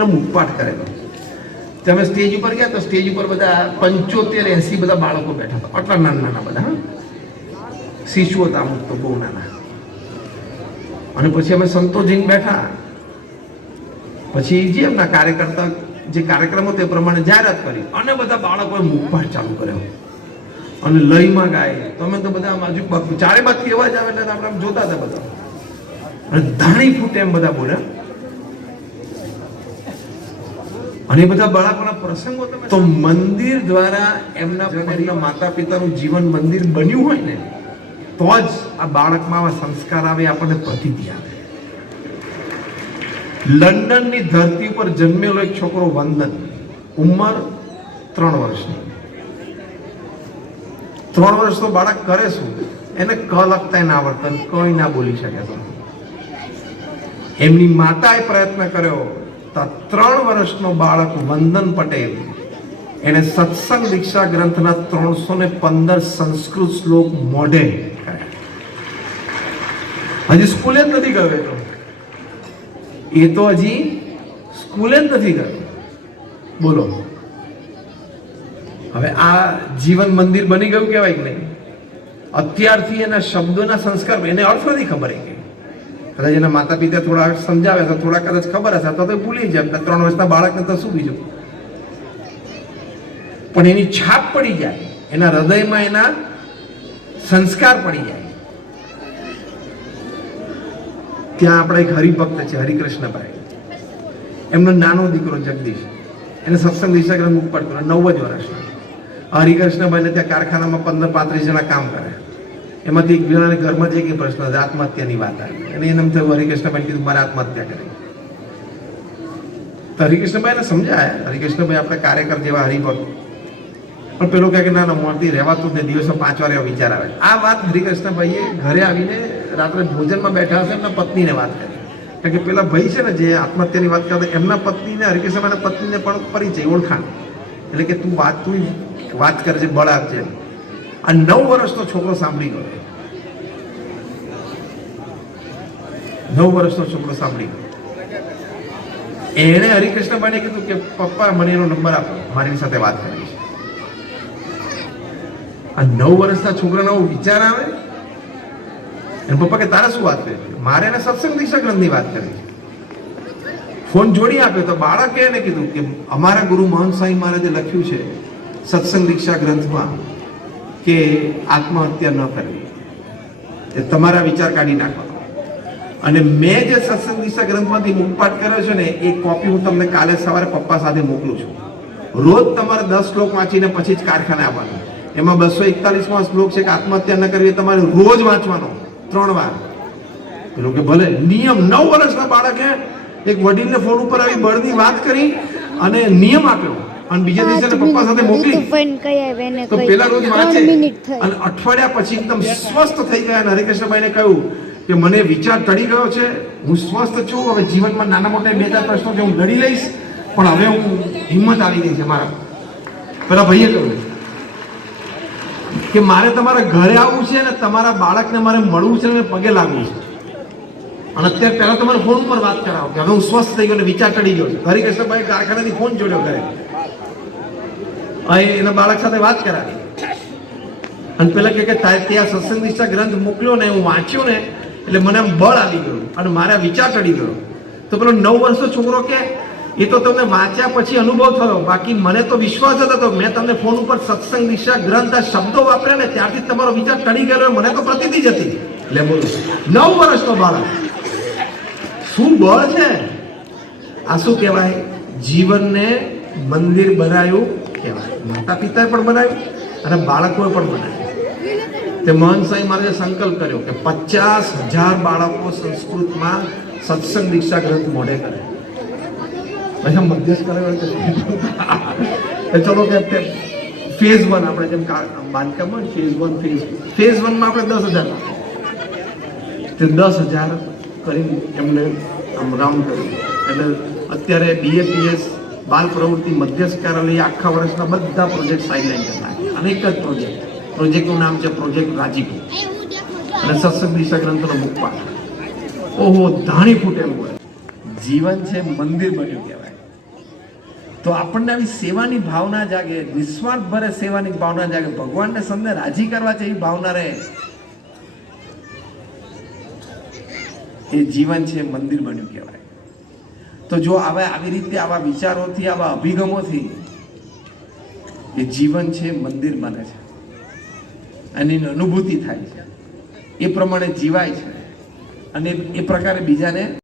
એનો મુખપાઠ કરેલો તમે સ્ટેજ ઉપર ગયા તો સ્ટેજ ઉપર બધા પંચોતેર એસી બધા બાળકો બેઠા હતા. આટલા નાના નાના બધા શિશુ હતા અમુક તો બહુ નાના. અને પછી અમે સંતોષીને બેઠા. પછી જે એમના કાર્યકર્તા જે કાર્યક્રમો તે પ્રમાણે જાહેરાત કરી. અને બધા બાળકોએ મુખપાઠ ચાલુ કર્યો. અને લયમાં ગાય. તો અમે તો બધા બાજુ ચારે બાજુ અવાજ આવે એટલે આપણે જોતા હતા બધા. અને ધાણી ફૂટે એમ બધા બોલ્યા. અને બધા બાળકોના પ્રસંગો તો મંદિર દ્વારા એમના એમના માતા પિતાનું જીવન મંદિર બન્યું હોય ને, તો જ આ બાળકમાં આવા સંસ્કાર આવે, આપણને પ્રતિતિ આવે. લંડનની ધરતી ઉપર જન્મેલો એક છોકરો વંદન. ઉંમર ત્રણ વર્ષની. ત્રણ વર્ષનો બાળક કરે શું? એને ક લખતા ના આવડતા કઈ ના બોલી શકે એમની માતાએ પ્રયત્ન કર્યો તો ત્રણ વર્ષનો બાળક વંદન પટેલ. એને સત્સંગ દીક્ષા ગ્રંથના ત્રણસો ને પંદર સંસ્કૃત શ્લોક મોઢે હજી સ્કૂલે જ નથી ગયો તો. એ તો હજી સ્કૂલે જ નથી ગયો. બોલો. હવે આ જીવન મંદિર બની ગયું કહેવાય કે નહીં? અત્યારથી એના શબ્દોના સંસ્કાર એને અર્થ નથી ખબર કે. કદાચ એના માતા પિતા થોડા સમજાવે તો થોડા કદાચ ખબર હશે, તો ભૂલી જાય. ત્રણ વર્ષના બાળકને તો શું બીજું? પણ એની છાપ પડી જાય. એના હૃદયમાં એના સંસ્કાર પડી જાય. ત્યાં આપણા એક હરિભક્ત છે, હરિકૃષ્ણભાઈ. એમનો નાનો દીકરો જગદીશ. એને સત્સંગ દિશાગ્રહ મુખ પડતો નવ જ વર્ષ હરિકૃષ્ણભાઈને ત્યાં કારખાનામાં પંદર પાંત્રીસ જણા કામ કરે. એમાંથી એક બીજાને ઘરમાં જે કે પ્રશ્ન હતો આત્મહત્યાની વાત આવી. અને એને એમ થયું હરિકૃષ્ણભાઈ કીધું, મારે આત્મહત્યા કરી તો હરિકૃષ્ણભાઈને સમજાયા. હરિકૃષ્ણભાઈ આપણે કાર્યકર જેવા હરિભક્ત. પણ પેલો કહે કે, ના ના મોરથી રહેવાતું ને દિવસો પાંચ વાર એવો વિચાર આવે. આ વાત હરિકૃષ્ણભાઈએ ઘરે આવીને રાત્રે ભોજનમાં બેઠા હશે, એમના પત્નીને વાત કરી. કારણ કે પેલા ભાઈ છે ને, જે આત્મહત્યાની વાત કરતા, એમના પત્નીને, હરિકૃષ્ણભાઈના પત્નીને પણ પરિચય, ઓળખાણ. એટલે કે તું વાત તું વાત કરે છે બળ આપજે. આ નવ વર્ષનો છોકરો સાંભળી ગયો. નવ વર્ષનો છોકરો સાંભળી ગયો. એણે હરિકૃષ્ણભાઈને કીધું કે, પપ્પા, મને એનો નંબર આપો. મારી સાથે વાત કરવી છે. આ નવ વર્ષના છોકરાનો વિચાર આવે એને પપ્પા કે, તારે શું વાત કરી મારે એને સત્સંગ દીક્ષા ગ્રંથની વાત કરી છે. ફોન જોડી આપ્યો તો બાળકે એને કીધું કે, અમારા ગુરુ મોહન સાંઈ મહારાજે લખ્યું છે, સત્સંગ દીક્ષા ગ્રંથમાં કે આત્મહત્યા ન કરવી. એ તમારા વિચાર કાઢી નાખો. અને મેં જે સત્સંગ દીક્ષા ગ્રંથમાંથી મુખપાઠ કર્યો છે ને, એ કોપી હું તમને કાલે સવારે પપ્પા સાથે મોકલું છું. રોજ તમારે દસ શ્લોક વાંચીને પછી જ કારખાને આવવાનું. એમાં બસો એકતાલીસમાં શ્લોક છે કે આત્મહત્યા ન કરવી તમારે રોજ વાંચવાનો. ત્રણ વાર. પેલું કે ભલે નિયમ, નવ વર્ષના બાળકે એક વડીલને ફોન ઉપર આવી બળની વાત કરી અને નિયમ આપ્યો. અને બીજા દિવસે પપ્પા સાથે મોકલી. તો પેલા રોજ વાંચે. અને અઠવાડિયા પછી એકદમ સ્વસ્થ થઈ ગયા. અને હરિકૃષ્ણભાઈને કહ્યું કે મને વિચાર ટળી ગયો છે. હું સ્વસ્થ છું. હવે જીવનમાં નાના મોટા બે ચાર પ્રશ્નો છે હું લડી લઈશ. પણ હવે હું હિંમત આવી ગઈ છે મારા. પેલા ભાઈએ કહ્યું કે મારે તમારા ઘરે આવવું છે અને તમારા બાળકને મારે મળવું છે અને પગે લાગવું છે. અને અત્યારે પહેલા તમારે ફોન ઉપર વાત કરાવો કે હવે હું સ્વસ્થ થઈ ગયો અને વિચાર ચડી ગયો છું. હરિકૃષ્ણભાઈ કારખાનાથી ફોન જોડ્યો કરે અહીં એના બાળક સાથે વાત કરાવી. અને પેલા કે ત્યાં સત્સંગ દિશા ગ્રંથ મોકલ્યો ને હું વાંચ્યો ને, એટલે મને આમ બળ આવી ગયું અને મારા વિચાર ચડી ગયો. તો પેલો નવ વર્ષનો છોકરો કે એ તો તમને વાંચ્યા પછી અનુભવ થયો, બાકી મને તો વિશ્વાસ જ હતો મેં તમને ફોન ઉપર સત્સંગ દિશા ગ્રંથ શબ્દો વાપર્યા ને ત્યારથી તમારો વિચાર ટળી ગયેલો મને તો પ્રતિતિ જ હતી. એટલે બોલો, નવ વર્ષનો બાળક, શું બળ છે? આ શું કહેવાય? જીવનને મંદિર બનાવ્યું કહેવાય. માતા પિતાએ પણ બનાવ્યું અને બાળકોએ પણ બનાવ્યું. તે મોહન સાંઈ મહારાજે સંકલ્પ કર્યો કે પચાસ હજાર બાળકો સંસ્કૃતમાં સત્સંગ દીક્ષા ગ્રંથ મોઢે કરે. પછી મધ્યસ્થ કરે ચલો કે ફેઝ વન આપણે જેમ બાંધકામ હોય ફેઝ વન, ફેઝ ફેઝ વનમાં આપણે દસ હજાર તે દસ હજાર કરી એમને આમ રાઉન્ડ કર્યું. એટલે અત્યારે બીએપીએસ બાલ પ્રવૃત્તિ મધ્યસ્થ કાર્યાલય આખા વર્ષના બધા પ્રોજેક્ટ સાઇડલાઇન કરતા અનેક જ પ્રોજેક્ટ પ્રોજેક્ટનું નામ છે પ્રોજેક્ટ રાજીપુર અને સત્સંગ દિશા ગ્રંથનો મુકવા ઓહો, ધાણી ફૂટે એમ હોય. જીવન છે મંદિર બન્યું કહેવાય. તો આપણને આવી સેવાની ભાવના જાગે, નિસ્વાર્થ ભરે સેવાની ભાવના જાગે, ભગવાનને સૌને રાજી કરવા છે એવી ભાવના રહે. એ જીવન છે મંદિર બન્યું કહેવાય. તો જો આવા આવી રીતે આવા વિચારોથી, આવા અભિગમોથી એ જીવન છે મંદિર બને છે. અને એની અનુભૂતિ થાય છે. એ પ્રમાણે જીવાય છે. અને એ પ્રકારે બીજાને